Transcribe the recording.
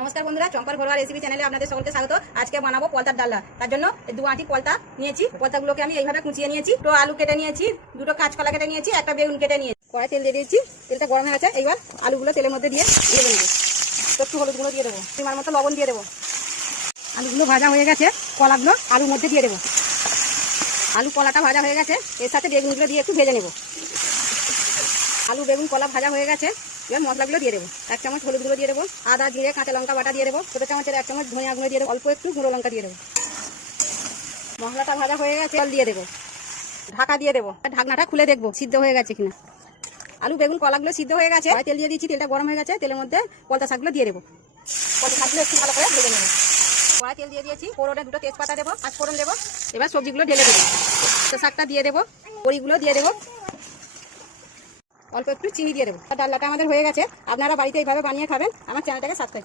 নমস্কার বন্ধুরা, চম্পার ঘরোয়া রেসিপি চ্যানেলে আপনাদের সকলকে স্বাগত। আজকে বানাবো পলতার ডালনা। তার জন্য 2 আঁটি পলতা নিয়েছি। পলতাগুলোকে আমি এইভাবে কুচিয়ে নিয়েছি। তো আলু কেটে নিয়েছি, 2টো কাঁচকলা কেটে নিয়েছি, একটা বেগুন কেটে নিয়েছি। কড়াই তেল দিয়ে দিয়েছি, তেলটা গরম হয়ে গেছে। এইবার আলুগুলো তেলের মধ্যে দিয়ে দেবো। একটু হলুদ গুঁড়ো দিয়ে দেবো, পরিমাণ মতো লবণ দিয়ে দেবো। আলুগুলো ভাজা হয়ে গেছে, কলাগুলো আলুর মধ্যে দিয়ে দেবো। আলু কলাটা ভাজা হয়ে গেছে, এর সাথে বেগুনগুলো দিয়ে একটু ভেজে নেব। আলু বেগুন কলা ভাজা হয়ে গেছে, এবার মশলাগুলো দিয়ে দেবো। 1 চামচ হলুদ গুঁড়ো দিয়ে দেবো, আদা জিরে কাঁচা লঙ্কা বাটা দিয়ে দেবো, ছোটো চামচের 1 চামচ ধনিয়া গুঁড়ো দিয়ে দেবো, অল্প একটু গুঁড়ো লঙ্কা দিয়ে দেবো। মশলাটা ভাজা হয়ে গেছে, জল দিয়ে দেবো, ঢাকা দিয়ে দেবো। ঢাকনাটা খুলে দেখবো সিদ্ধ হয়ে গেছে কিনা। আলু বেগুন কলাগুলো সিদ্ধ হয়ে গেছে, তেল দিয়ে দিচ্ছি। তেলটা গরম হয়ে গেছে, তেলের মধ্যে পলতা শাকগুলো দিয়ে দেবো। পলতা শাকগুলো একটু ভালো করে ভেজে নেবো। কড়াই তেল দিয়ে দিয়েছি, ফোড়নে 2টো তেজপাতা দেবো, 5 ফোড়ন দেবো। এবার সবজিগুলো ঢেলে দেবো। শাকটা দিয়ে দেবো, বড়িগুলো দিয়ে দেবো, অল্প একটু চিনি দিয়ে দেবো। ডালনাটা আমাদের হয়ে গেছে। আপনারা বাড়িতে এইভাবে বানিয়ে খাবেন। আমার চ্যানেলটাকে সাবস্ক্রাইব করুন।